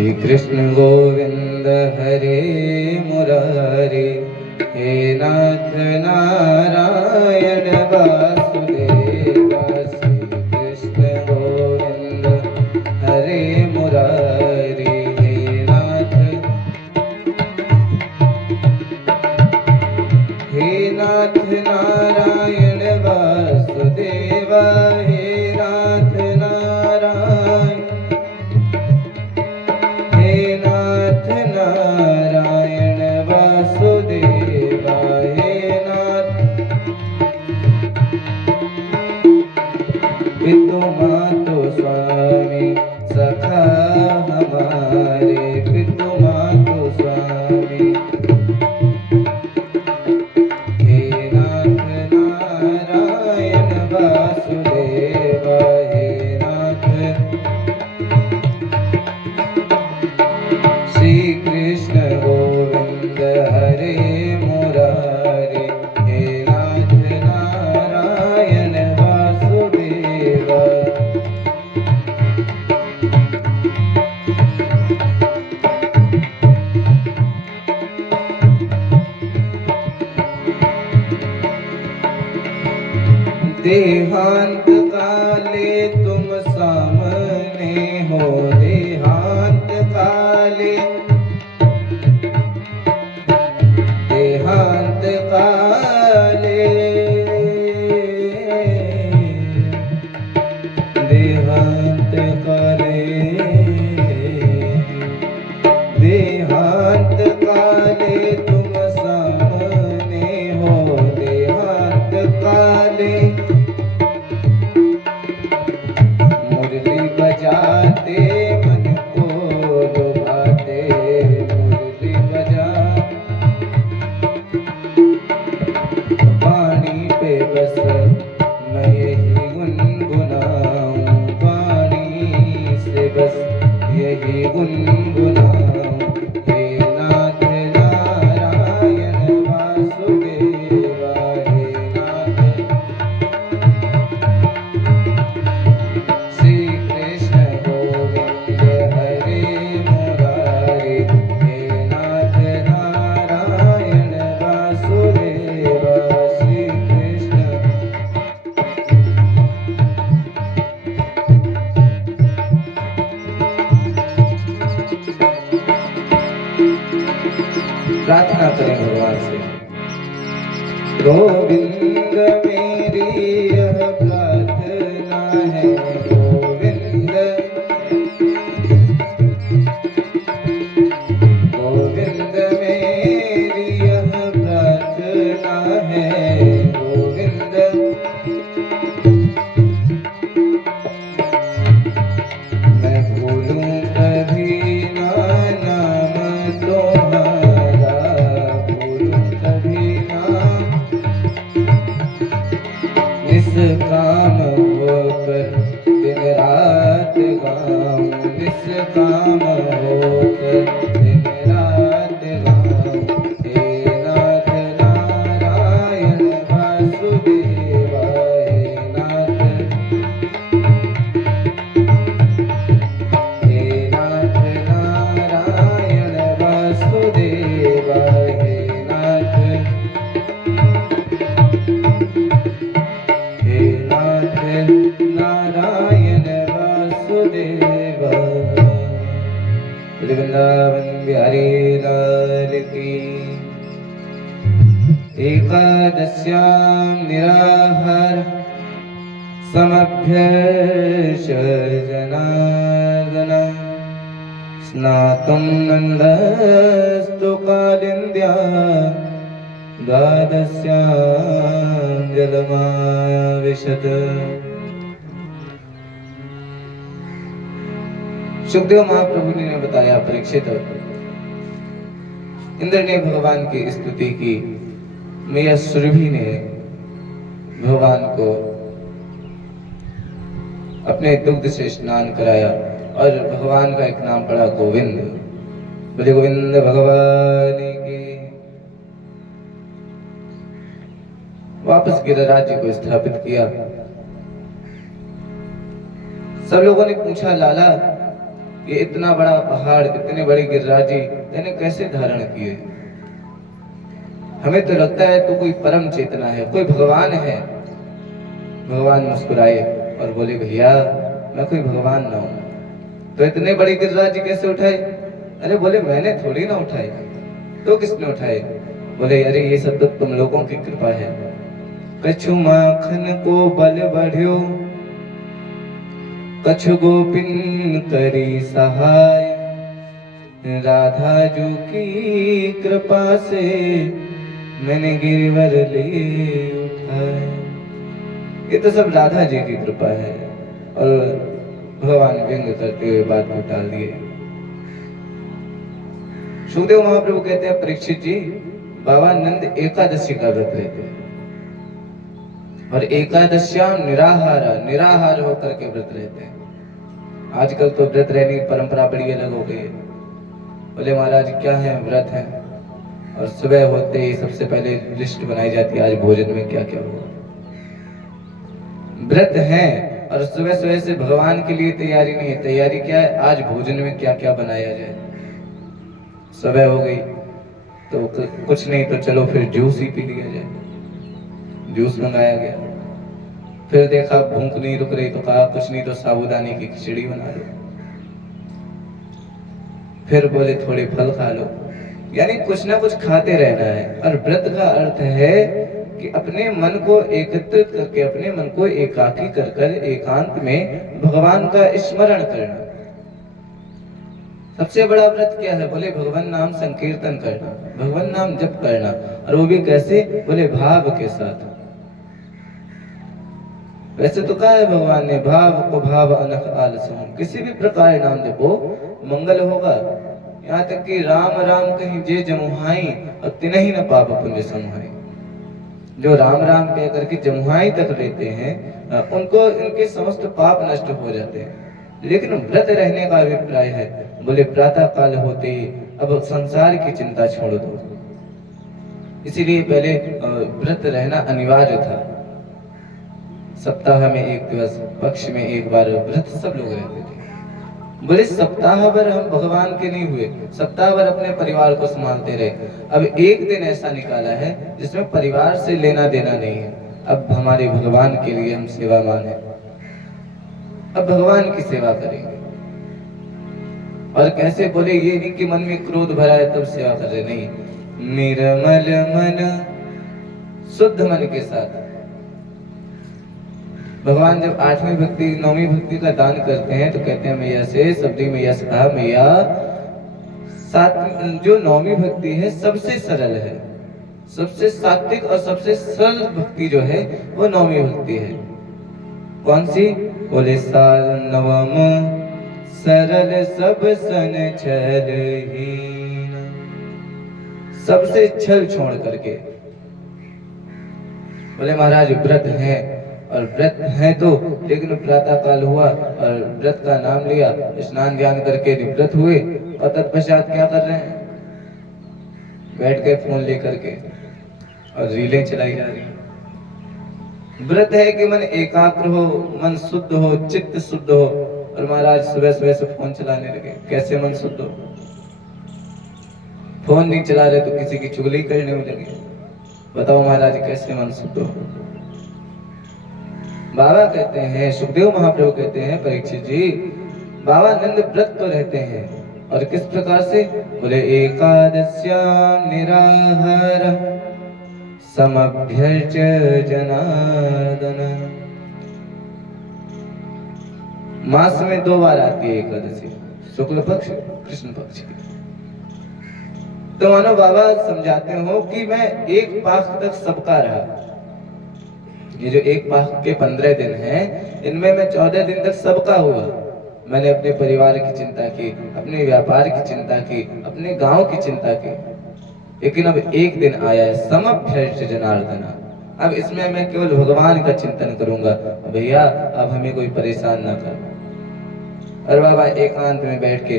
कृष्ण गोविंद हरे मुरारे, हे नाथ नारायण वासुदेवा। श्री कृष्ण गोविंद हरे मुरारे, हे नाथ नारायण वासुदेवा। हे नाथ नारायण, हे नाथ नारायण वासुदेवा। हे नाथ पितु मातु स्वामी सखा हमारे, पितु मातु स्वामी। हे नाथ नारायण वासुदेवा। हे नाथ श्री कृष्ण गोविंद हरे मुरारे, हे नाथ नारायण वासुदेवा। देहांत काले तुम सामने हो, देहांत काले, देहांत काले, देहांत काले, देहांत काले तुम सामने हो, देहांत काले। मुरली बजाते मन को लुभाते, मुरली बजा वाणी पे बस मैं यही गुनगुनाऊं, वाणी से बस यही गुनगुनाऊं। हे नाथ नारायण वासुदेवा। हे नाथ श्री कृष्ण गोविंद हरे मुरारे, हे नाथ नारायण वासुदेवा। श्री कृष्ण प्रार्थना करें भगवान से। गोविंद मेरी यह प्रार्थना है, गोविंद, गोविंद मेरी यह प्रार्थना है, गोविंद। मैं भूलूं कभी ना नाम तुम्हारा, भूलूं कभी ना निष्काम होकर दिन रात गाऊं, निष्काम होकर दिन रात गाऊं। हे नाथ नारायण वासुदेवा। हे नाथ, हे नाथ नारायण वासुदेवा। हे नाथ, हे नाथ नारायण वासुदेवा। वृंदावन बिहारी लाल की। एकादश्यां निराहार समभ्यर्ष जनार्दन, स्नातुं नन्दस्तु कालिन्द्या, द्वादश्यां जलमाविशत्। सुखदेव महाप्रभु ने बताया, परीक्षित, इंद्र ने भगवान की स्तुति की, मैया सुरभि ने भगवान को अपने दुग्ध से स्नान कराया और भगवान का एक नाम पड़ा गोविंद। बोले गोविंद भगवान की। वापस गिरिराज को स्थापित किया। सब लोगों ने पूछा, लाला ये इतना बड़ा पहाड़, इतने बड़े गिरिराज मैंने कैसे धारण किए? हमें तो लगता है तो कोई परम चेतना है, कोई भगवान है। भगवान मुस्कुराए और बोले भैया मैं कोई भगवान ना हूं, तो इतने बड़े गिरिराज कैसे उठाए? अरे बोले मैंने थोड़ी ना उठाए, तो किसने उठाए? बोले अरे ये सब तो तुम लोगों की कृपा है। कछु माखन को बल बढ़्यो, कछु गोपिन करी सहाय, राधा जू की कृपा से मैंने गिरवर ले उठाए। ये तो सब राधा जी की कृपा है। और भगवान व्यंग करते हुए बात को टाल दिए। सुखदेव महाप्रभु कहते हैं परीक्षित जी, बाबा नंद एकादशी का व्रत रहते हैं और एकादशियां निराहार होकर के व्रत रहते हैं। आजकल तो व्रत रहने की परंपरा बड़ी अलग हो गई है। बोले महाराज क्या है व्रत है, और सुबह होते ही सबसे पहले लिस्ट बनाई जाती है आज भोजन में क्या क्या होगा। व्रत है और सुबह सुबह से भगवान के लिए तैयारी नहीं है। तैयारी क्या है? आज भोजन में क्या क्या बनाया जाए। सुबह हो गई तो कुछ नहीं तो चलो फिर जूस ही पी लिया जाए। जूस मंगाया गया, फिर देखा भूख नहीं रुक रही तो कहा कुछ नहीं तो साबूदाने की खिचड़ी बना लो। फिर बोले थोड़े फल खा लो, यानी कुछ ना कुछ खाते रहना है। और व्रत का अर्थ है कि अपने मन को एकत्रित करके, अपने मन को एकाकी कर कर एकांत में भगवान का स्मरण करना। सबसे बड़ा व्रत क्या है? बोले भगवान नाम संकीर्तन करना, भगवान नाम जप करना। और वो भी कैसे? बोले भाव के साथ। वैसे तो कहा है भगवान ने, भाव को भाव अनख आलसों, किसी भी प्रकार नाम जपो मंगल होगा। यहाँ तक कि राम राम कहीं जे जमुहाई और तिनहि न पाप पुण्य समुहाई। जो राम राम कह करके जमुहाई तक लेते हैं उनको इनके समस्त पाप नष्ट हो जाते हैं। लेकिन व्रत रहने का अभिप्राय है, बोले प्रातः काल होते ही अब संसार की चिंता छोड़ दो। इसीलिए पहले व्रत रहना अनिवार्य था। सप्ताह में एक दिवस, पक्ष में एक बार व्रत सब लोग रहते थे। बोले सप्ताह भर हम भगवान के नहीं हुए, सप्ताह भर अपने परिवार को संभालते रहे। अब एक दिन ऐसा निकाला है जिसमें परिवार से लेना देना नहीं है। अब हमारे भगवान के लिए हम सेवामान हैं, अब भगवान की सेवा करेंगे। और कैसे? बोले ये नहीं कि मन में क्रोध भरा है तब सेवा कर रहे, नहीं, निर्मल मन शुद्ध मन के साथ। भगवान जब 8वीं भक्ति 9वीं भक्ति का दान करते हैं तो कहते हैं मैया से, सबरी मैया से कहा मैया जो 9वीं भक्ति है सबसे सरल है, सबसे सात्विक और सबसे सरल भक्ति जो है वो 9वीं भक्ति है। कौन सी? बोले नवम सरल सब सन छलहीन, सबसे छल छोड़ करके। बोले महाराज व्रत है, और व्रत है तो, लेकिन प्रातः काल हुआ और व्रत का नाम लिया, स्नान ध्यान करके निवृत्त हुए और तत्पश्चात क्या कर रहे हैं? बैठ के फोन लेकर के और रीलें चलाई जा रही। व्रत है कि मन एकाग्र हो, मन शुद्ध हो, चित्त शुद्ध हो। और महाराज सुबह सुबह से फोन चलाने लगे, कैसे मन शुद्ध हो? फोन नहीं चला रहे तो किसी की चुगली करने में लगे। बताओ महाराज कैसे मन शुद्ध हो? बाबा कहते हैं, सुखदेव महाप्रभु कहते हैं परीक्षित जी, बाबा नंद व्रत तो रहते हैं और किस प्रकार से? बोले एकादश्याम निराहार समभ्यर्च जनार्दन। मास में 2 बार आती है एकादशी, शुक्ल पक्ष, कृष्ण पक्ष की। तो मानो बाबा समझाते हो कि मैं एक पाख तक सबका रहा। ये जो एक पाख के 15 दिन हैं, इनमें मैं 14 दिन तक सबका हुआ। मैंने अपने परिवार की चिंता की, अपने व्यापार की चिंता की, अपने गांव की चिंता की। लेकिन अब एक दिन आया है समभ्यर्च जनार्दना, अब इसमें मैं केवल भगवान का चिंतन करूंगा। भैया अब हमें कोई परेशान ना कर। और बाबा एकांत में बैठ के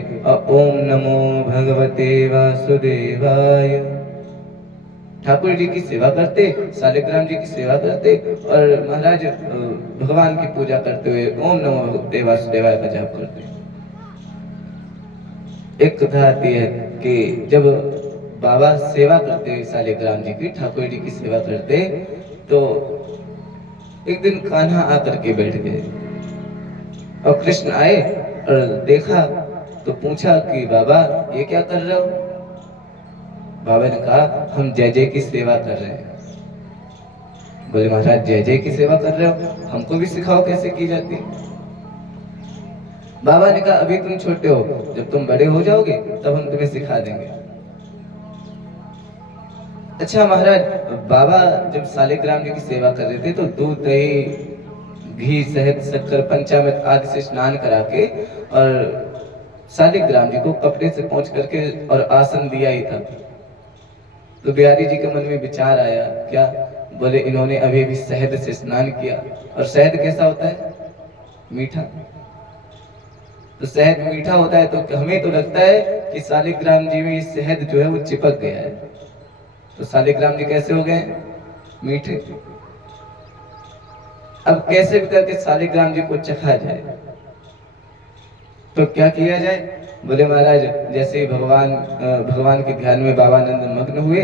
ओम नमो भगवते वासुदेवाय, ठाकुर जी की सेवा करते, शालिग्राम जी की सेवा करते और महाराज भगवान की पूजा करते हुए ओम नमो भगवते वासुदेवाय का जाप करते। एक कथा आती है कि जब बाबा सेवा करते शालिग्राम जी की, ठाकुर जी की सेवा करते, तो एक दिन कान्हा आकर के बैठ गए और कृष्ण आए और देखा तो पूछा कि बाबा ये क्या कर रहे हो? बाबा ने कहा हम जय जय की सेवा कर रहे हैं। बोले महाराज जय जय की सेवा कर रहे हो, हमको भी सिखाओ कैसे की जाती है। बाबा ने कहा अभी तुम छोटे हो, जब तुम बड़े हो जाओगे तब हम तुम्हें सिखा देंगे। अच्छा महाराज, बाबा जब शालिग्राम जी की सेवा कर रहे थे तो दूध दही घी शहद शक्कर पंचामृत आदि से स्नान करा के और शालिग्राम जी को कपड़े से पोंछ करके और आसन दिया ही था। तो बिहारी जी के मन में विचार आया, क्या? बोले इन्होंने अभी अभी शहद से स्नान किया, और शहद कैसा होता है? मीठा। तो शहद मीठा होता है तो हमें तो लगता है कि शालिग्राम जी में शहद जो है वो चिपक गया है, तो शालिग्राम जी कैसे हो गए? मीठे। अब कैसे भी करके शालिग्राम जी को चखा जाए, तो क्या किया जाए? बोले महाराज जैसे ही भगवान के ध्यान में बाबा नंद मग्न हुए,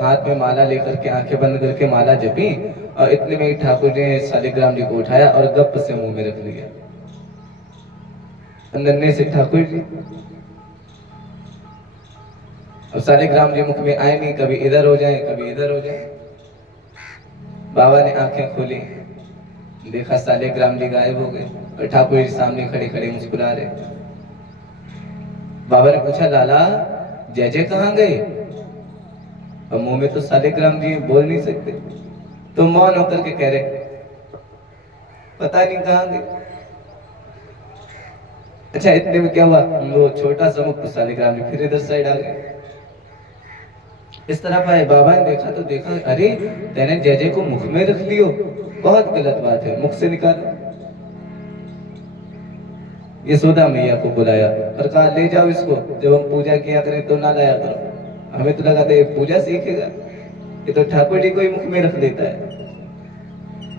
हाथ में माला लेकर के आंखें बंद करके माला जपी, और इतने में ही ठाकुर ने शालिग्राम जी को उठाया और गप से मुंह में रख लिया। नन्हे से ठाकुर जी, अब शालिग्राम जी मुख में आए नहीं, कभी इधर हो जाए कभी इधर हो जाए। बाबा ने आंखें खोली, देखा शालिग्राम जी गायब हो गए और ठाकुर जी सामने खड़े खड़े मुस्कुरा रहे। बाबा ने पूछा लाला जय जय कहाँ गए? और मुंह में तो शालिग्राम जी बोल नहीं सकते, तो मौन होकर के कह रहे पता नहीं कहाँ गए। अच्छा इतने में क्या हुआ, वो छोटा सा मुख शालिग्राम जी फिर इधर साइड आ गए। इस तरफ आए, बाबा ने देखा तो देखा अरे तेने जय जय को मुख में रख लियो, बहुत गलत बात है, मुख से निकालो। यशोदा मैया को बुलाया और कहा ले जाओ इसको, जब हम पूजा किया करें तो ना लाया करो। हमें तो लगा था पूजा सीखेगा, ये तो ठाकुर जी को ही मुख में रख लेता है।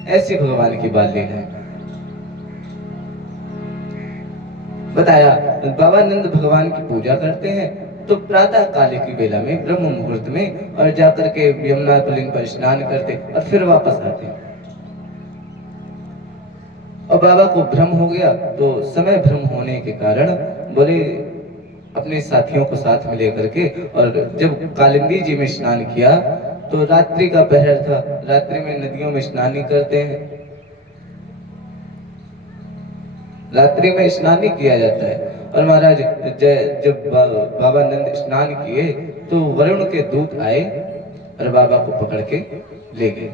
ऐसी भगवान की बात लीला है। बताया बाबा नंद भगवान की पूजा करते हैं तो प्रातः काल की बेला में ब्रह्म मुहूर्त में और जाकर के यमुना तुलिंग पर स्नान करते और फिर वापस आते हैं। और बाबा को भ्रम हो गया, तो समय भ्रम होने के कारण बोले अपने साथियों को साथ में लेकर के, और जब कालिंदी जी में स्नान किया तो रात्रि का पहर था, रात्रि में नदियों में स्नान नहीं करते हैं, रात्रि में स्नान नहीं किया जाता है। और महाराज जब बाबा नंद स्नान किए तो वरुण के दूत आए और बाबा को पकड़ के ले गए।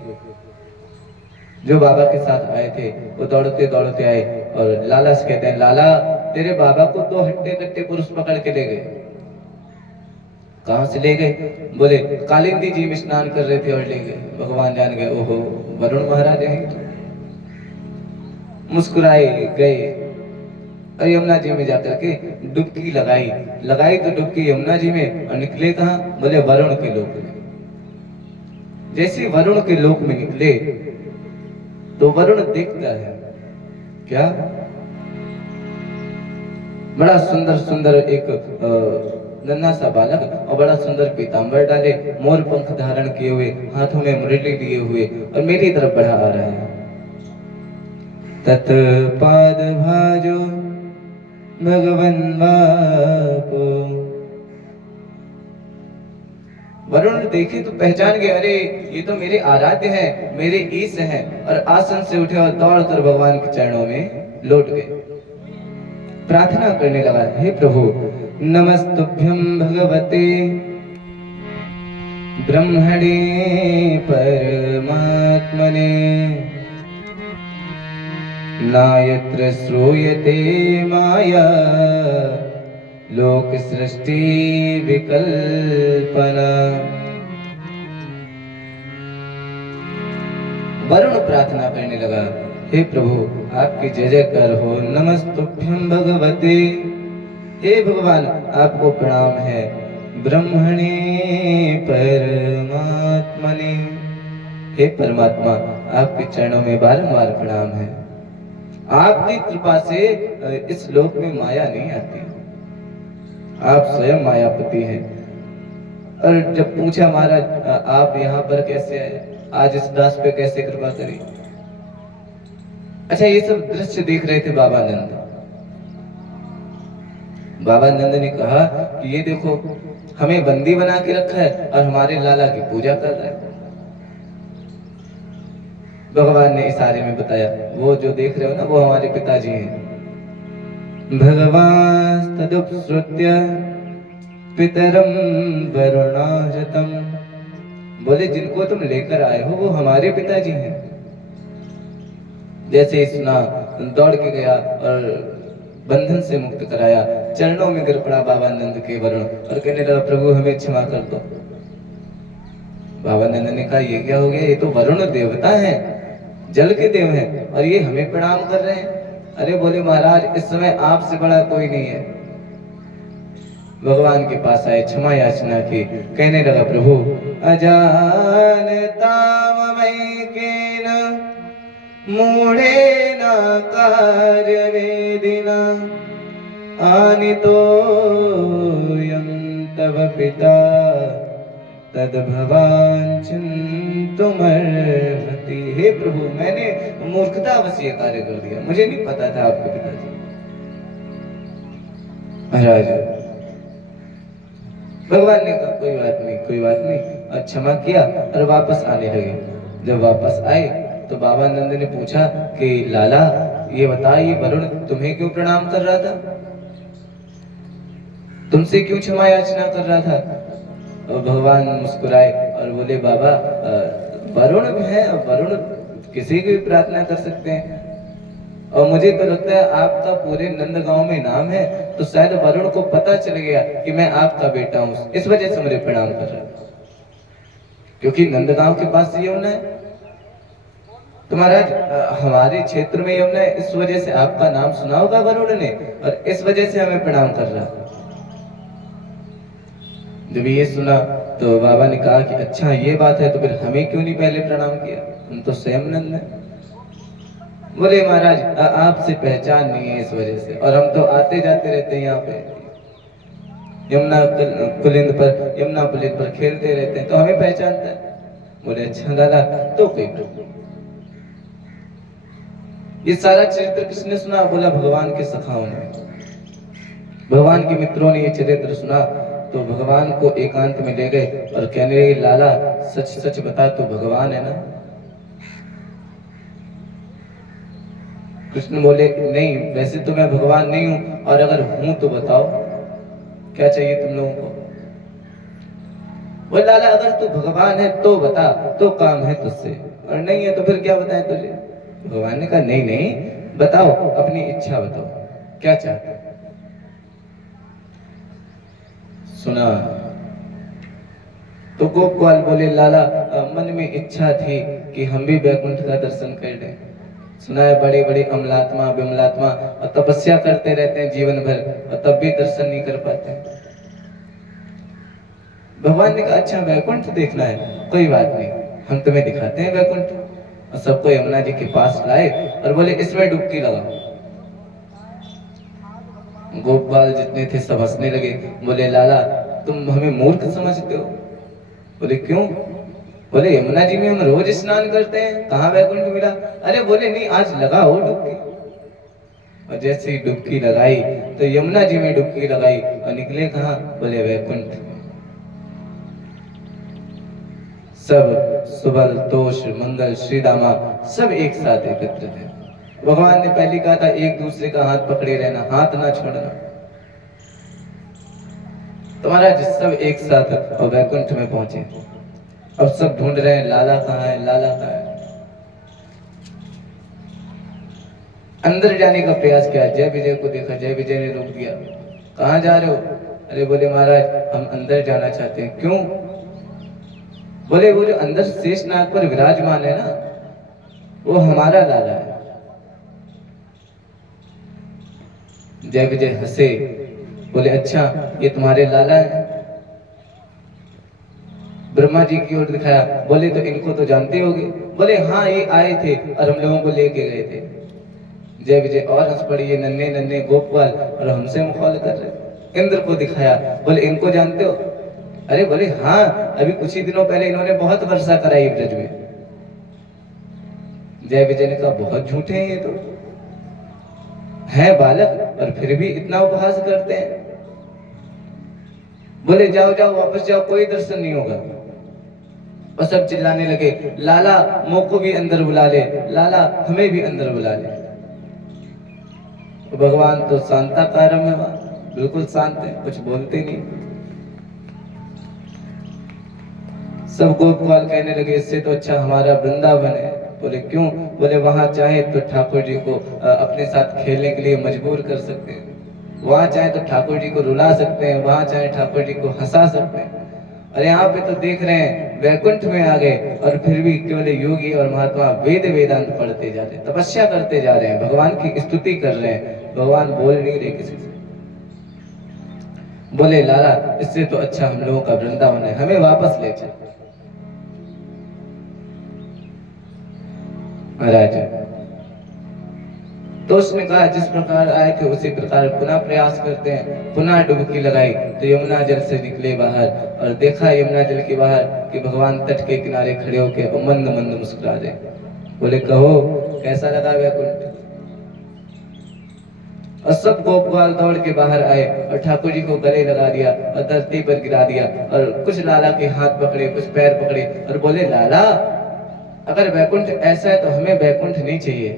जो बाबा के साथ आए थे वो दौड़ते दौड़ते आए और लाला से कहते हैं लाला तेरे बाबा को तो हट्टे कट्टे पुरुष पकड़ के ले गए। कहां से ले गए? बोले कालिंदी जी में स्नान कर रहे थे और ले गए। भगवान जान गए, ओहो वरुण महाराज हैं। मुस्कुराए गए और यमुना जी में जाकर के डुबकी लगाई तो डुबकी यमुना जी में, और निकले कहां? बोले वरुण के लोक में। जैसे वरुण के लोक में निकले तो वरुण देखता है क्या? बड़ा सुंदर सुंदर एक नन्हा सा बालक और बड़ा सुंदर पीतांबर डाले, मोर पंख धारण किए हुए, हाथों में मुरली लिए हुए और मेरी तरफ बढ़ा आ रहा है। तत् पाद भाजो भगवन बापो। वरुण देखे तो पहचान गए, अरे ये तो मेरे आराध्य हैं, मेरे ईश हैं, और आसन से उठे और दौड़कर भगवान के चरणों में लौट गए। प्रार्थना करने लगा, हे प्रभु नमस्तुभ्यं भगवते ब्रह्मणे परमात्मने नायत्र श्रूयते माया लोक सृष्टि विकल्पना। वरुण प्रार्थना करने लगा, हे प्रभु आपकी जय जयकार हो, नमस्तुभ्यं भगवते, हे भगवान आपको प्रणाम है, ब्रह्मणे परमात्मने, हे परमात्मा आपके चरणों में बारंबार प्रणाम है। आपकी कृपा से इस लोक में माया नहीं आती, आप स्वयं मायापति हैं। और जब पूछा महाराज आप यहाँ पर कैसे आए, आज इस दास पे कैसे कृपा करी। अच्छा, ये सब दृश्य देख रहे थे बाबा नंद। बाबा नंद ने कहा कि ये देखो, हमें बंदी बना के रखा है और हमारे लाला की पूजा कर रहा है। भगवान ने इशारे में बताया, वो जो देख रहे हो ना, वो हमारे पिताजी हैं। भगवान तदुपश्रुत्य पितरम वरुणाजतम, बोले जिनको तुम लेकर आए हो वो हमारे पिताजी हैं। जैसे ही सुना, दौड़ के गया और बंधन से मुक्त कराया, चरणों में गिर पड़ा बाबा नंद के वरुण और कहने लगा प्रभु हमें क्षमा कर दो। बाबा नंद ने कहा ये क्या हो गया, ये तो वरुण देवता हैं, जल के देव हैं और ये हमें प्रणाम कर रहे हैं। अरे बोले महाराज इस समय आपसे बड़ा कोई नहीं है। भगवान के पास आए, क्षमा याचना की, कहने लगा प्रभु अजानता मयि केन मूढ़ेन कार्यवेदिना आनितोऽयं तव पिता तद्भवान् चिन्तुमर्हति। हे प्रभु मैंने मूर्खतावश ये कार्य कर दिया, मुझे नहीं पता था आपके पिताजी। महाराज भगवान ने कहा कोई बात नहीं, कोई बात नहीं, और क्षमा किया और वापस आने लगे। जब वापस आए तो बाबा नंद ने पूछा कि लाला ये बता, ये वरुण तुम्हें क्यों प्रणाम कर रहा था, तुमसे क्यों क्षमा याचना कर रहा था। और भगवान मुस्कुराए और बोले बाबा वरुण है, वरुण किसी की भी प्रार्थना कर सकते हैं और मुझे तो लगता है आपका पूरे नंदगांव में नाम है, तो शायद वरुण को पता चल गया कि मैं आपका बेटा हूं, इस वजह से मुझे प्रणाम कर रहा है, क्योंकि नंदगांव के पास यमुना है। तो महाराज हमारे क्षेत्र में यमुना है, इस वजह से आपका नाम सुना होगा वरुण ने और इस वजह से हमें प्रणाम कर रहा है। जब ये सुना तो बाबा ने कहा कि अच्छा ये बात है, तो फिर हमें क्यों नहीं पहले प्रणाम किया, हम तो स्वयं नंद हैं। बोले महाराज आपसे पहचान नहीं है इस वजह से, और हम तो आते जाते रहते हैं यहाँ पे यमुना पुलिंद पर खेलते रहते हैं, तो हमें पहचानता है। बोले अच्छा दादा, तो कोई प्रॉब्लम। ये सारा चरित्र किसने सुना, बोला भगवान के सखाओं ने, भगवान के मित्रों ने ये चरित्र सुना। तो भगवान को एकांत में ले गए और कहने लगे लाला सच सच बता, तू भगवान है ना। कृष्ण बोले नहीं, वैसे तो मैं भगवान नहीं हूं, और अगर हूं तो बताओ क्या चाहिए तुम लोगों को। बोले लाला अगर तू भगवान है तो बता, तो काम है तुझसे, और नहीं है तो फिर क्या बताएं तुझे। भगवान ने कहा नहीं नहीं बताओ, अपनी इच्छा बताओ, क्या चाहते हो। सुना तो गोपाल बोले लाला मन में इच्छा थी कि हम भी वैकुंठ का दर्शन कर लें। सुना है बड़े बड़े अमलात्मा विमलात्मा और तपस्या करते रहते हैं जीवन भर और तब भी दर्शन नहीं कर पाते। भगवान ने कहा अच्छा वैकुंठ देखना है, कोई बात नहीं, हम तुम्हें दिखाते हैं वैकुंठ। और सबको यमुना जी के पास लाए और बोले इसमें डुबकी लगाओ। गोपाल जितने थे सब हंसने लगे। बोले लाला तुम हमें मूर्ख समझते हो। बोले क्यों। बोले यमुना जी में हम रोज स्नान करते हैं, कहाँ वैकुंठ मिला। अरे बोले नहीं आज लगाओ डुबकी। और जैसे ही डुबकी लगाई तो यमुना जी में डुबकी लगाई और निकले कहाँ, बोले वैकुंठ। सब सुबल तोष मंगल श्रीदामा सब एक साथ एकत्र थे। भगवान ने पहले कहा था एक दूसरे का हाथ पकड़े रहना, हाथ ना छोड़ना। तो महाराज सब एक साथ वैकुंठ में पहुंचे। अब सब ढूंढ रहे हैं लाला कहाँ है, लाला कहाँ है। अंदर जाने का प्रयास किया, जय विजय को देखा, जय विजय ने रोक दिया। कहाँ जा रहे हो। अरे बोले महाराज हम अंदर जाना चाहते हैं। क्यों। बोले वो जो अंदर शेषनाग पर विराजमान है ना, वो हमारा लाला है। जय विजय हंसे, बोले अच्छा ये तुम्हारे लाला है। ब्रह्मा जी की ओर दिखाया, बोले तो इनको तो जानते होगे। बोले हाँ ये आए थे और हम लोगों को लेके गए थे। जय विजय और हंस पड़ी, ये नन्हे नन्हे गोपाल और हमसे मुखाल कर रहे, इंद्र को दिखाया, बोले इनको जानते हो? अरे बोले हाँ, अभी कुछ ही दिनों पहले इन्होंने बहुत वर्षा कराई ब्रज में। जय विजय ने कहा बहुत झूठे हैं ये तो, है बालक और फिर भी इतना उपहास करते हैं। बोले जाओ जाओ वापस जाओ, कोई दर्शन नहीं होगा। और सब चिल्लाने लगे, लाला मोको भी अंदर बुला ले, लाला हमें भी अंदर बुला ले। तो भगवान तो शांताकारम है, बिल्कुल शांत है, कुछ बोलते नहीं। सब गोपवाल कहने लगे इससे तो अच्छा हमारा वृंदावन है। बोले क्यों? बोले वहां चाहे तो ठाकुर जी को अपने साथ खेलने के लिए मजबूर कर सकते हैं, वहां चाहे तो ठाकुर जी को रुला सकते हैं, वहां चाहे ठाकुर जी को हंसा सकते हैं। और यहाँ पे तो देख रहे हैं वैकुंठ में आ गए और फिर भी केवल योगी और महात्मा वेद वेदांत पढ़ते जा रहे हैं, तपस्या करते जा रहे हैं, भगवान की स्तुति कर रहे हैं, भगवान बोल नहीं रहे किसी से। बोले लाला इससे तो अच्छा हम लोगों का वृंदावन है, हमें वापस ले चल। महाराज तो उसने कहा जिस प्रकार आए थे उसी प्रकार पुनः प्रयास करते हैं। पुनः डुबकी लगाई तो यमुना जल से निकले बाहर और देखा यमुना जल के बाहर कि भगवान तट के किनारे खड़े होकर मंद मंद मुस्कुरा रहे। बोले कहो कैसा लगा वैकुंठ? और सब गोपवाल दौड़ के बाहर आए और ठाकुर जी को गले लगा दिया और धरती पर गिरा दिया और कुछ लाला के हाथ पकड़े, कुछ पैर पकड़े और बोले लाला अगर वैकुंठ ऐसा है तो हमें वैकुंठ नहीं चाहिए,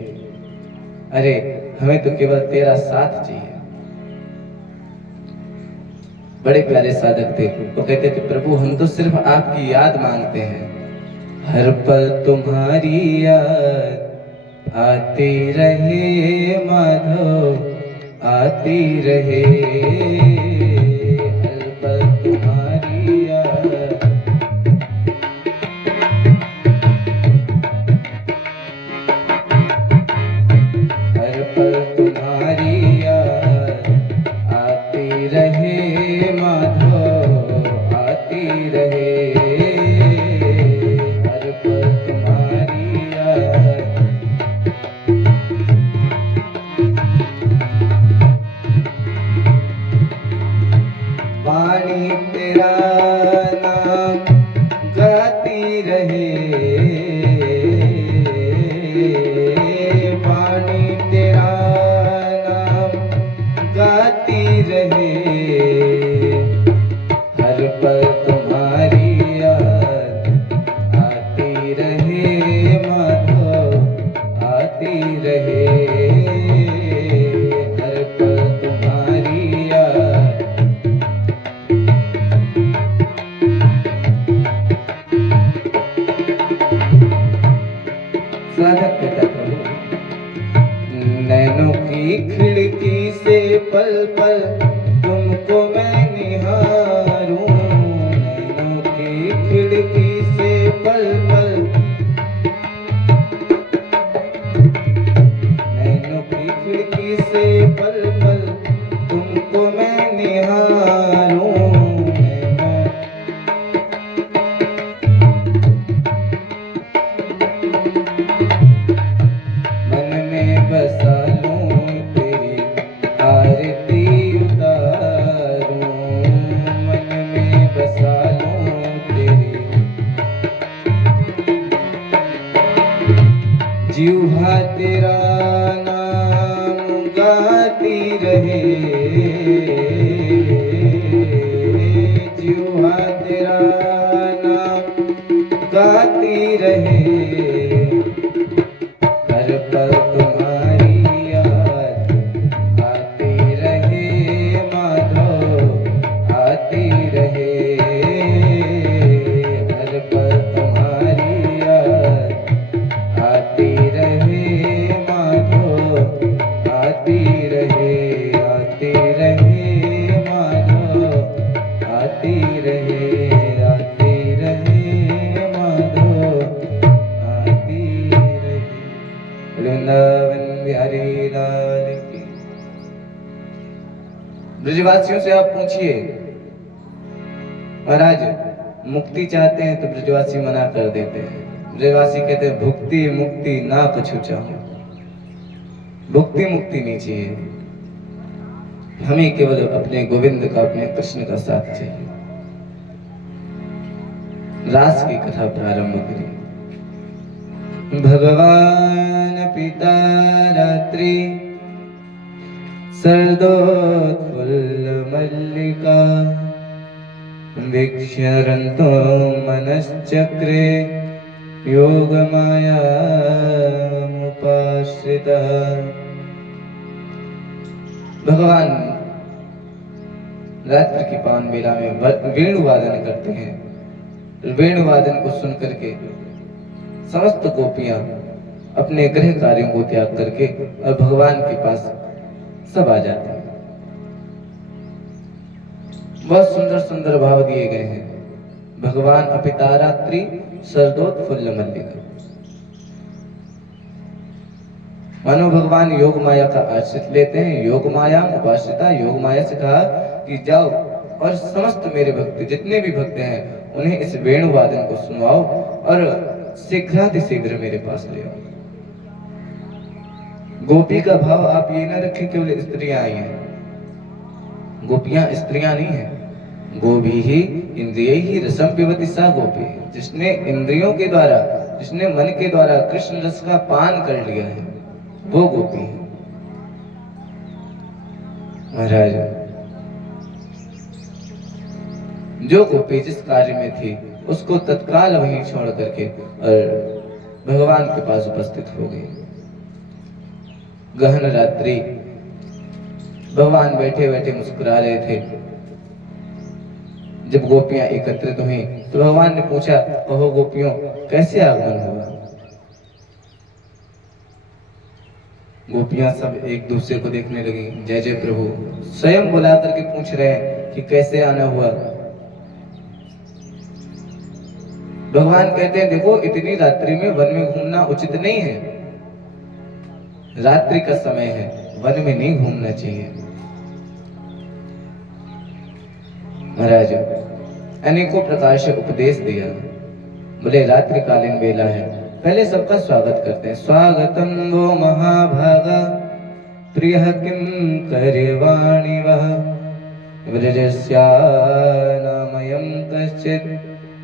अरे हमें तो केवल तेरा साथ चाहिए। बड़े प्यारे साधक थे, वो कहते थे प्रभु हम तो सिर्फ आपकी याद मांगते हैं, हर पल तुम्हारी याद आती रहे माधव आती रहे, हर पल तुम्हारी याद। हर पल तुम्हारी याद आती रहे माधव आती रहे, हर पल तुम्हारी याद। वाणी तेरा नाम गाती रहे, वाणी तेरा नाम गाती रहे, हर पल तुम्हारी याद आती रहे माधव आती रहे, हर पल तुम्हारी याद। साधक कहता प्रभु नैनों की खिड़की से पल पल तुमको मैं निहारूं, नैनों की खिड़की से पल पल, नैनों की खिड़की से पल पल तुमको मैं निहारूं, मन में बसा लूं तेरी आरती उतारूं, मन में बसा लूं तेरी, जीवा तेरा नाम गाती रहे, जीवा तेरा नाम गाती रहे, हर पल तुम्हारी याद आती रहे माधव आती रहे, हर पल तुम्हारी याद आती रहे माधव आती रहे, आती रहे माधव आती रहे, आती रहे माधव आती रहे। वृंदावन बिहारी लाल की। ब्रजवासियों से आप पूछिए महाराज मुक्ति चाहते हैं तो ब्रजवासी मना कर देते हैं, ब्रजवासी कहते हैं भुक्ति मुक्ति ना कुछ चाहो, भुक्ति मुक्ति नहीं चाहिए। हमें केवल अपने गोविंद का, अपने कृष्ण का साथ चाहिए। रास की कथा प्रारंभ करी। भगवान पिता रात्रि शरदोत्फुल्ल मल्लिका वीक्ष्यरन्तो मनश्चक्रे योगमायामुपाश्रितः। भगवान रात्रि की पावन बेला में वेणु वादन करते हैं। वेणु वादन को सुन करके समस्त गोपियां अपने गृह कार्यों को त्याग करके और भगवान के पास सब आ जाते हैं। बहुत सुंदर सुंदर भाव दिए गए हैं। भगवान अपिता रात्रि शरदोत्फुल्ल मल्लिका। मानो भगवान योग माया का आश्रित लेते हैं। योग माया उपाश्रिता। योग माया से कहा कि जाओ और समस्त मेरे भक्त जितने भी भक्त हैं उन्हें इस वेणु वादन को सुनवाओ और शीघ्रातिशीघ्र मेरे पास ले आओ। गोपी का भाव आप ये ना रखें केवल स्त्रियां आई हैं। गोपियां स्त्रियां नहीं है। गोभी ही इंद्रिय ही रसम पिबती सा गोपी। जिसने इंद्रियों के द्वारा, जिसने मन के द्वारा कृष्ण रस का पान कर लिया है वो गोपी है। महाराज, जो गोपी जिस कार्य में थी उसको तत्काल वहीं छोड़ करके और भगवान के पास उपस्थित हो गई। गहन रात्रि भगवान बैठे बैठे मुस्कुरा रहे थे। जब गोपियां एकत्रित हुई तो भगवान ने पूछा, ओहो गोपियों, कैसे आगमन हुआ? गोपियां सब एक दूसरे को देखने लगी। जय जय प्रभु स्वयं बुला करके पूछ रहे हैं कि कैसे आना हुआ। भगवान कहते हैं, देखो इतनी रात्रि में वन में घूमना उचित नहीं है। रात्रि का समय है, वन में नहीं घूमना चाहिए। महाराज अनेकों प्रकार से उपदेश दिया। बोले रात्रिकालीन बेला है, पहले सबका स्वागत करते हैं। स्वागतम वो महाभागा प्रियः किं करवाणि वः व्रजस्यानामयं कश्चित्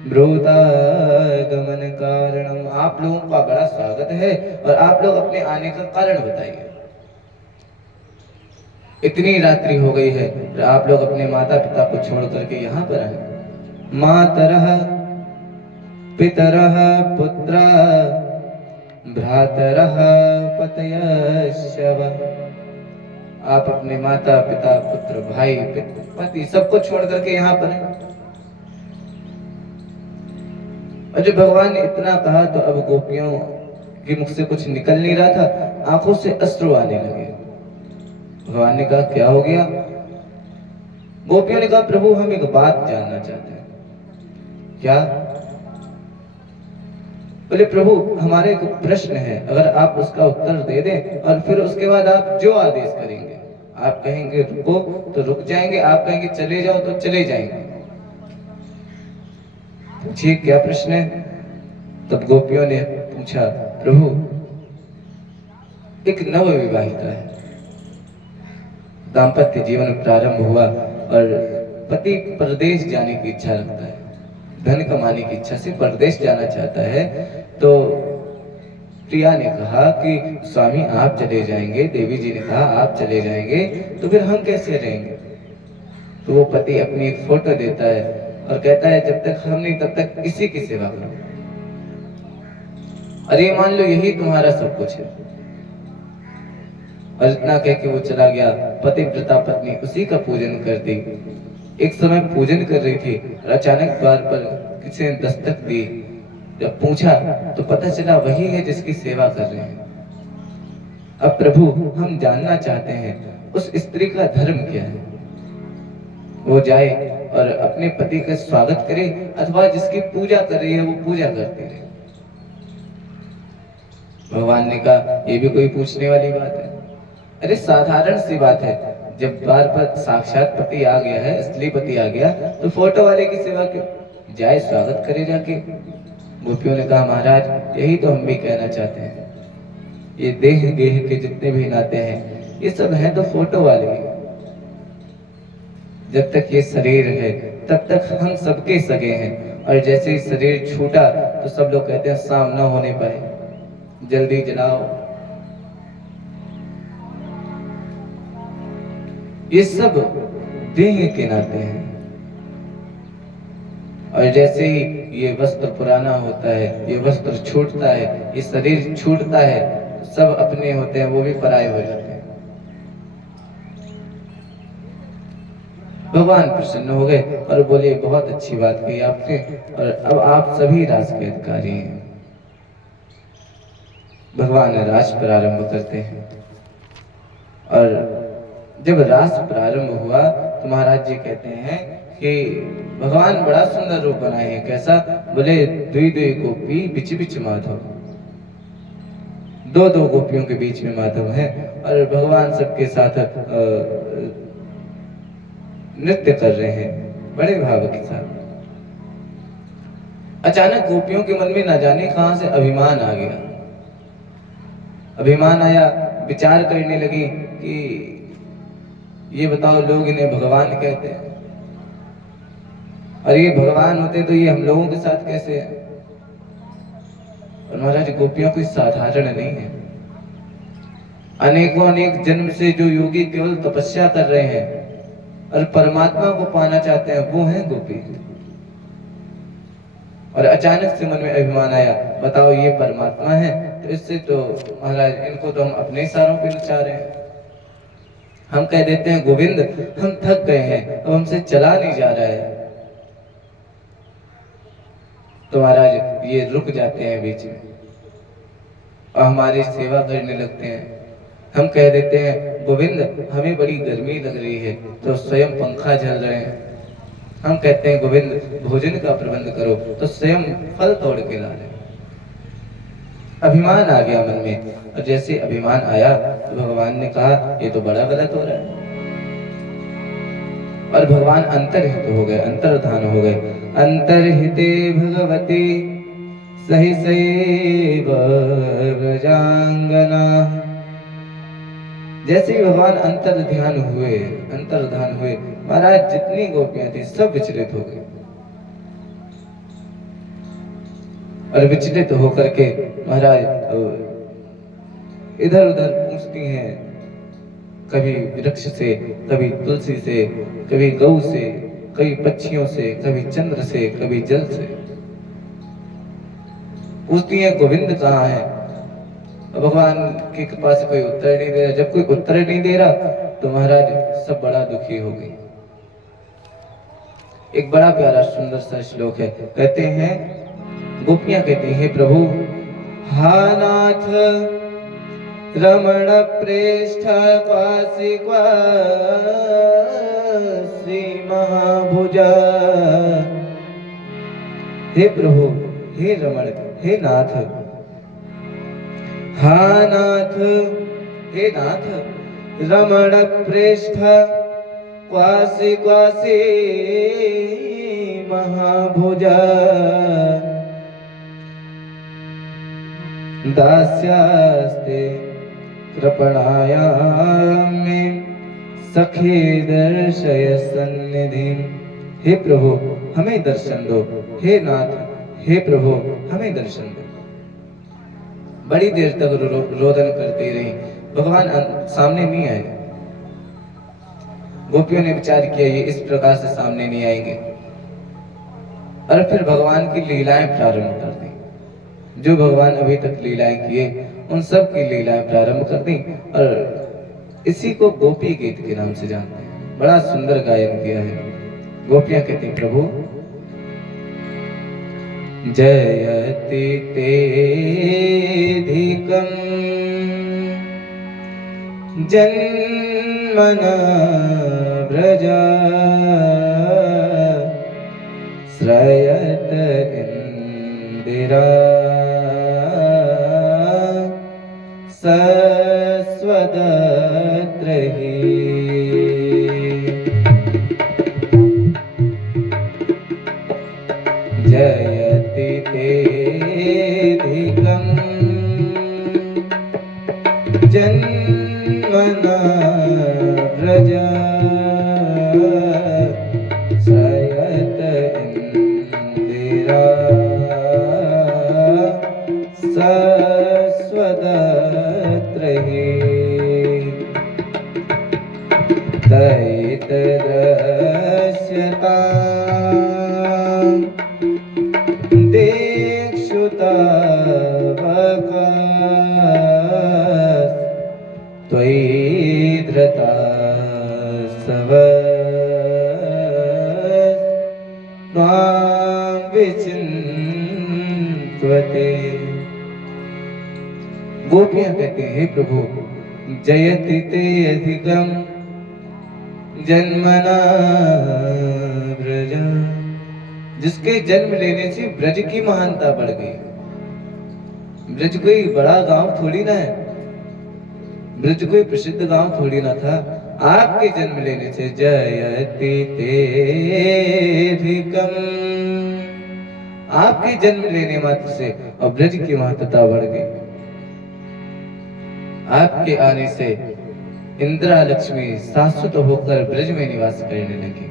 ब्रूतागमन कारणम। आप लोगों का बड़ा स्वागत है और आप लोग अपने आने का कारण बताइए। इतनी रात्रि हो गई है और आप लोग अपने माता पिता को छोड़ करके यहाँ पर आए। मातरः पितरः पुत्रा भ्रातरः पतयश्च वा। आप अपने माता पिता पुत्र भाई पति सबको छोड़ करके यहाँ पर हैं। और जब भगवान ने इतना कहा तो अब गोपियों के मुख से कुछ निकल नहीं रहा था, आंखों से अश्रु आने लगे। भगवान ने कहा, क्या हो गया? गोपियों ने कहा, प्रभु हम एक बात जानना चाहते हैं। क्या? बोले प्रभु हमारे एक प्रश्न है, अगर आप उसका उत्तर दे दें और फिर उसके बाद आप जो आदेश करेंगे, आप कहेंगे रुको तो रुक जाएंगे, आप कहेंगे चले जाओ तो चले जाएंगे। पूछिए क्या प्रश्न है? तब गोपियों ने पूछा, प्रभु एक नव विवाहिता है, दाम्पत्य जीवन प्रारंभ हुआ और पति परदेश जाने की इच्छा रखता है, धन कमाने की इच्छा से परदेश जाना चाहता है। तो प्रिया ने कहा कि स्वामी आप चले जाएंगे, देवी जी ने कहा आप चले जाएंगे, तो फिर हम कैसे रहेंगे? तो वो पति अपनी एक फोटो देता है और कहता है जब तक हम नहीं तब तक इसी की सेवा करो। अरे मान लो यही तुम्हारा सब कुछ है। और इतना कह के वो चला गया। पतिव्रता पत्नी उसी का पूजन करती। एक समय पूजन कर रही थी और अचानक द्वार पर किसी ने दस्तक दी। जब पूछा तो पता चला वही है जिसकी सेवा कर रहे हैं। अब प्रभु हम जानना चाहते हैं उस स्त्री का धर्म क्या है। वो जाए और अपने पति का स्वागत करे अथवा जिसकी पूजा कर रही है वो पूजा करती रहे। भगवान ने कहा ये भी कोई पूछने वाली बात है? अरे साधारण सी बात है, जब द्वार पर साक्षात पति आ गया है, असली पति आ गया, तो फोटो वाले की सेवा क्यों? जाए स्वागत करे जाके। गोपियों ने कहा महाराज यही तो हम भी कहना चाहते हैं। ये देह गेह के जितने भी नाते हैं ये सब हैं तो फोटो वाले। जब तक ये शरीर है तब तक हम सबके सगे हैं, और जैसे ही शरीर छूटा तो सब लोग कहते हैं शाम ना होने पाए, जल्दी जलाओ। ये सब देह के नाते हैं। और जैसे ही ये वस्त्र पुराना होता है, ये वस्त्र छूटता है, ये शरीर छूटता है, सब अपने होते हैं, वो भी पराये हो जाते हैं। भगवान प्रसन्न हो गए और बोले बहुत अच्छी बात कही आपने, और अब आप सभी राज के अधिकारी हैं। भगवान राज प्रारंभ करते हैं, और जब रास प्रारंभ हुआ तो महाराज जी कहते हैं कि भगवान बड़ा सुंदर रूप बनाए हैं। कैसा? बोले दुई दुई गोपी बिच बिच माधव, दो दो गोपियों के बीच में माधव है, और भगवान सबके साथ नृत्य कर रहे हैं बड़े भाव के साथ। अचानक गोपियों के मन में न जाने कहां से अभिमान आ गया। अभिमान आया, विचार करने लगी कि ये बताओ, लोग इन्हें भगवान कहते हैं, और ये भगवान होते तो ये हम लोगों के साथ कैसे है? और महाराज गोपियों कोई साधारण नहीं है। अनेकों अनेक जन्म से जो योगी केवल तपस्या कर रहे हैं और परमात्मा को पाना चाहते हैं, वो हैं गोपी। और अचानक से मन में अभिमान आया, बताओ ये परमात्मा है, तो इससे तो महाराज इनको तो हम अपने इशारों पे नचा रहे हैं। हम कह देते हैं गोविंद हम थक गए हैं, अब हमसे चला नहीं जा रहा है, तो महाराज ये रुक जाते हैं बीच में और हमारी सेवा करने लगते हैं। हम कह देते हैं गोविंद हमें बड़ी गर्मी लग रही है, तो स्वयं पंखा झल रहे हैं। हम कहते हैं गोविंद भोजन का प्रबंध करो, तो स्वयं फल तोड़ के ला रहे हैं। अभिमान आ गया मन में, और जैसे अभिमान आया तो भगवान ने कहा ये तो बड़ा गलत हो रहा है। और भगवान अंतर्हित हो गए, अंतर्धान हो गए। अंतर्हिते भगवती सही सैव व्रजांगना। जैसे ही भगवान अंतर्ध्यान हुए, अंतर्धान हुए, महाराज जितनी गोपियां थी सब विचलित हो गई, और विचलित होकर के महाराज इधर उधर पूछती हैं, कभी वृक्ष से, कभी तुलसी से, कभी गौ से, कभी पक्षियों से, कभी चंद्र से, कभी जल से पूछती हैं गोविंद कहाँ है। भगवान की कृपा से कोई उत्तर नहीं दे रहा। जब कोई उत्तर नहीं दे रहा तो महाराज सब बड़ा दुखी हो गए। एक बड़ा प्यारा सुंदर सा श्लोक है, कहते हैं गोपियां कहती हैं, हे प्रभु हा नाथ रमण प्रेष्ठ क्वासी क्वासी महाभुजा। हे प्रभु, हे रमण, हे नाथ, हा नाथ, हे नाथ रमण प्रेष्ठ क्वासी क्वासी महाभुजा। दास्यास्ते कृपणायां मे सखे दर्शय सन्निधिं। हे प्रभु हमें दर्शन दो, हे नाथ, हे प्रभु हमें दर्शन दो। बड़ी देर तक रोदन करती रही, भगवान सामने नहीं आए। गोपियों ने विचार किया ये इस प्रकार से सामने नहीं आएंगे, और फिर भगवान की लीलाएं प्रारंभ कर दी। जो भगवान अभी तक लीलाएं किए उन सब की लीलाएं प्रारंभ कर दी, और इसी को गोपी गीत के नाम से जानते हैं। बड़ा सुंदर गायन किया है। गोपियां कहती हैं प्रभु जयति तेधिकं जन्मना व्रजा श्रयत इंदिरा सस्वदत्रहि। जयति तेधिकं जन्मना व्रजा दयित दृश्यता देखशु तव कस त्वयि धृता सवस त्वां विचिन्त्वते। गोपियां कहते हैं, हे प्रभु जयति ते अधिकम जन्मना ब्रज, जिसके जन्म लेने से ब्रज की महानता बढ़ गई। ब्रज कोई बड़ा गांव थोड़ी ना है, ब्रज कोई प्रसिद्ध गांव थोड़ी ना था। आपके जन्म लेने से जयति ते अधिकम, आपके जन्म लेने मात्र से और ब्रज की महत्ता बढ़ गई। आपके आने से इंदिरा लक्ष्मी शाश्वत होकर ब्रज में निवास करने लगी।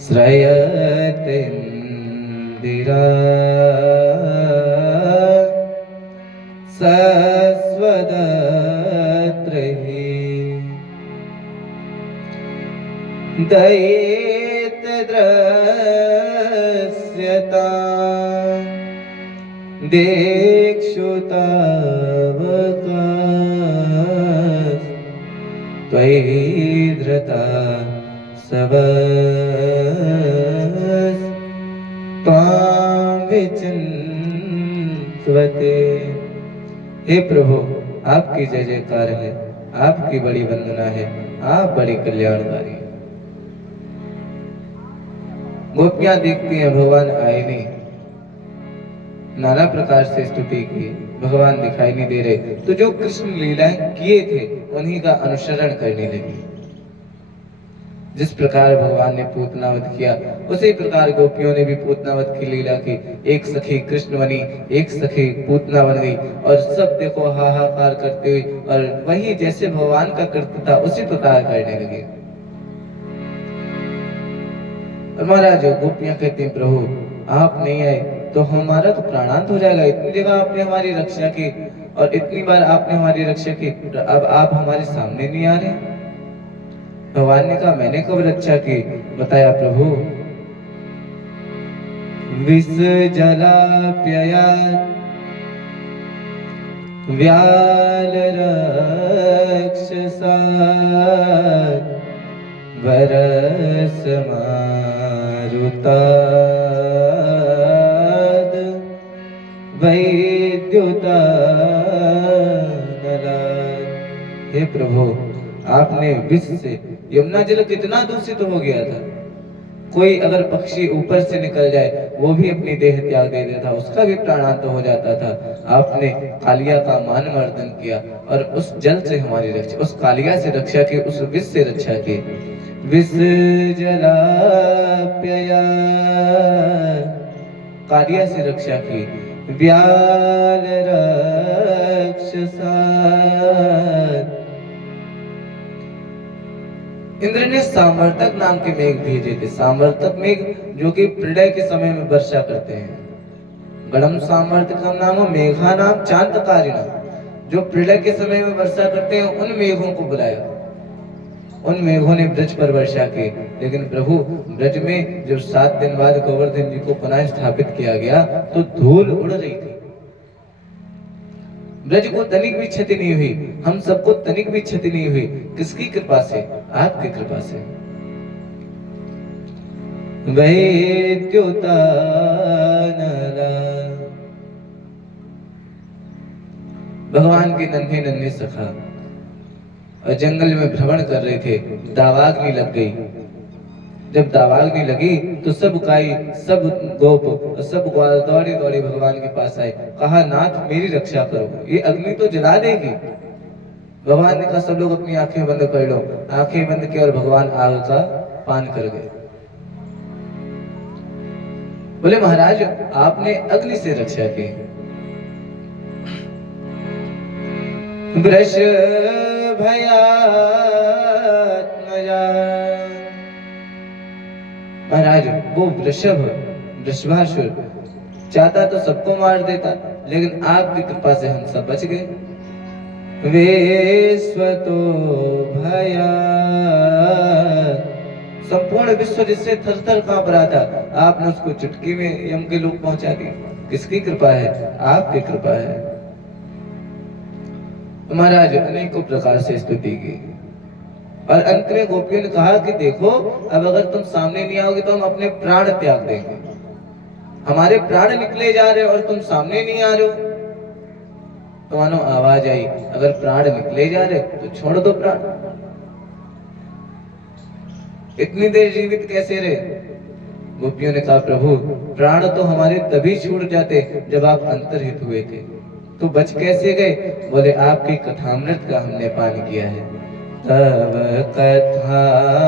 श्रयत इंदिरा सस्वदत्रहि दयित दृश्यता देखशु तव कस त्वयि धृता सवस त्वां विचिन्त्वते। हे प्रभु आपकी जय जयकार है, आपकी बड़ी वंदना है, आप बड़ी कल्याणकारी। गोपियां देखती हैं भगवान आए नहीं, नाना प्रकार से स्तुति की, भगवान दिखाई नहीं दे रहे, तो जो कृष्ण लीलाएं किए थे उन्हीं का अनुसरण करने लगी। जिस प्रकार भगवान ने पूतनावत किया उसी प्रकार गोपियों ने भी पूतनावत की लीला की। एक सखी कृष्ण बनी, एक सखी पूतना बन गई और सब देखो हाहाकार करते हुए और वही जैसे भगवान का करता था उसी प्रकार करने लगे। और महाराज गोपियां कहती हैं, प्रभु आप नहीं आए तो हमारा तो प्राणांत हो जाएगा। इतनी जगह आपने हमारी रक्षा की और इतनी बार आपने हमारी रक्षा की, अब आप हमारे सामने नहीं आ रहे। भगवान ने कहा, मैंने कब रक्षा की? बताया, प्रभु विष जलाप्यया व्याल रक्षसा वरस मारुताद वैद्युता नलाद। हे प्रभु आपने विष से यमुना जल कितना दूषित हो गया था। कोई अगर पक्षी ऊपर से निकल जाए वो भी अपनी देह त्याग दे देता, उसका भी प्राणांत हो जाता था। आपने कालिया का मान मर्दन किया और उस जल से हमारी रक्षा, उस कालिया से रक्षा की, उस विष से रक्षा की। विष जलाप्यया कालिया से रक्षा की, व्याल रक्षसा इंद्र ने सामर्थक नाम के मेघ भेजे थे। सामर्थक मेघ जो कि प्रलय के समय में वर्षा करते हैं। गणम सामर्थकम नाम मेघा नाम चांतकारिणा, जो प्रलय के समय में वर्षा करते हैं उन मेघों को बुलाया। उन मेघों ने ब्रज पर वर्षा की। लेकिन प्रभु ब्रज में जब 7 दिन बाद गोवर्धन जी को पुनः स्थापित किया गया तो धूल उड़ रही थी। ब्रज को तनिक भी क्षति नहीं हुई, हम सबको तनिक भी क्षति नहीं हुई। किसकी कृपा से? आपकी कृपा से। वैद्युता भगवान के नन्हे नन्हे सखा और जंगल में भ्रमण कर रहे थे, दावाग्नि लग गई। जब दावाग्नि लगी तो सब गाय, सब गोप, सब ग्वाल दौड़े दौड़े भगवान के पास आए। कहा, नाथ मेरी रक्षा करो, ये अग्नि तो जला देगी। भगवान ने कहा, सब लोग अपनी आंखें बंद कर लो। आंखें बंद की और भगवान आग का पान कर गए। बोले, महाराज आपने अग्नि से रक्षा की। वृष भयात्मजा महाराज, वो वृषभासुर चाहता तो सबको मार देता, लेकिन आपकी कृपा से हम सब बच गए। वेश्वतो भयात्मजा संपूर्ण विश्व जिससे थर थर कांप रहा था, आपने उसको चुटकी में यम के लोग पहुंचा दिए। किसकी कृपा है? आपकी कृपा है। महाराज अनेकों प्रकार से स्तुति की और अंत में गोपियों ने कहा कि देखो, अब अगर तुम सामने नहीं आओगे तो हम अपने प्राण त्याग देंगे। हमारे प्राण निकले जा रहे और तुम सामने नहीं आ रहे हो। तो मानो आवाज आई, अगर प्राण निकले जा रहे तो छोड़ दो प्राण, इतनी देर जीवित कैसे रहे? गोपियों ने कहा प्रभु, प्राण तो हमारे तभी छूट जाते जब आप अंतर्हित हुए थे, तो बच कैसे गए? बोले आपकी कथामृत का हमने पान किया है। तव कथामृतम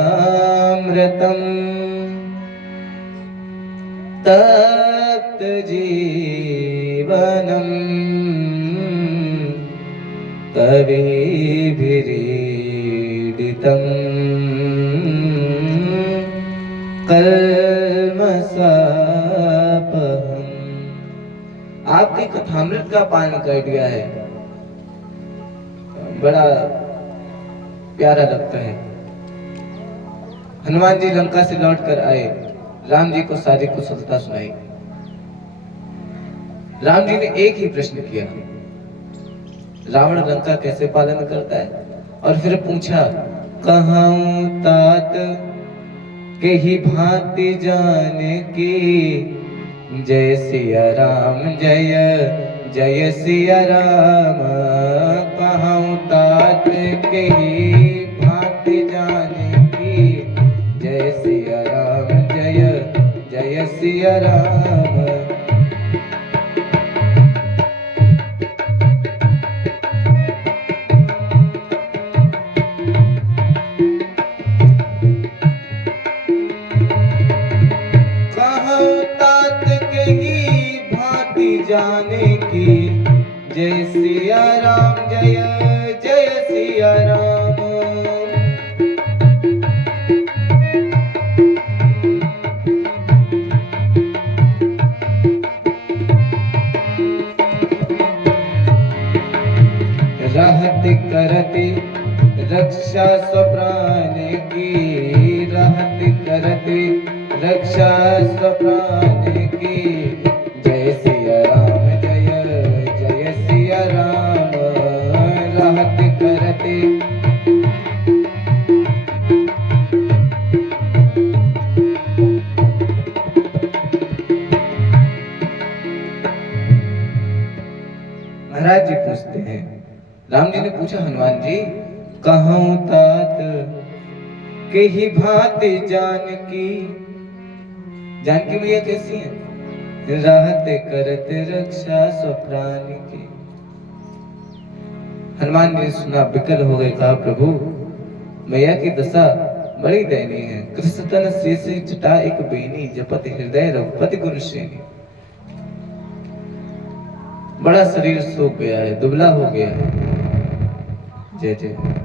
तप्त जीवनम कविभिरीडितम कल्मषापहम्। आपकी कथामृत का पान कर दिया है, बड़ा प्यारा लगता है। हनुमान जी लंका से लौट कर आए, राम जी को सारी कुशलता सुनाई। राम जी ने एक ही प्रश्न किया, रावण लंका कैसे पालन करता है? और फिर पूछा, कहूं तात के ही भांति जाने की, जय सिया राम जय जय सिया राम। कहूं तात के ही भांति जाने की, जय सिया राम जय जय सिया राम। जाने की, जय सिया राम जय जय सिया राम। रहत करते रक्षा स्वप्राण की, रहत करते रक्षा स्वप्राण की, जय सिया राम जय जय सिया राम। रहत करते महाराज जी पूछते हैं, राम जी ने पूछा हनुमान जी, कहूं तात के ही भांति जानकी। जानकी मैया कैसी है? रहत करत रक्षा स्वप्राण की। हनुमान जी ने सुना, विकल हो गए, कहा प्रभु मैया की दशा बड़ी दयनीय है। कृष्णतन शेष जटा एक बेनी, जपत हृदय रघुपति गुण श्रेणी। बड़ा शरीर सूख गया है, दुबला हो गया है। जय जय।